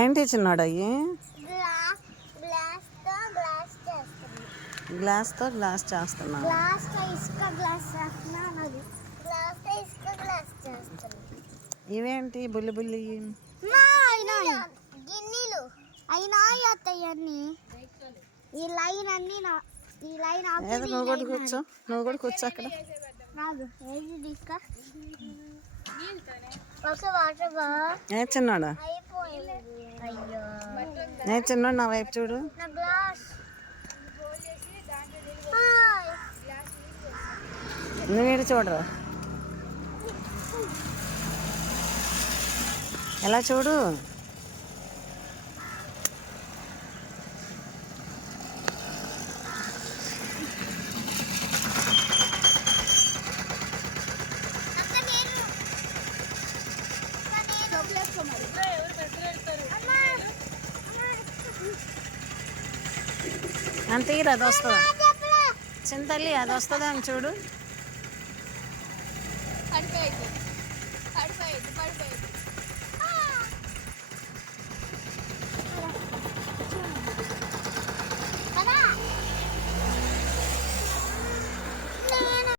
ఏంటి చిన్నాడు అయ్యి? గ్లాస్తో గ్లాస్ చేస్తున్నా. ఇవేంటి బుల్లి బుల్లి గిన్నెలు అయినా అత్తయ్యన్ని ఈ లైన్ అన్ని ఈ లైన్ నువ్వు కూడా కూర్చో, నువ్వు కూడా కూర్చో అక్కడ. ఏ చిన్నాడా, ఏ చిన్నాడు నా వైపు చూడు. నువ్వు వీడు చూడరా, ఎలా చూడు. అంతే అది వస్తుందా చింతల్లి, అది వస్తుందా అని చూడు. పడిపోయింది.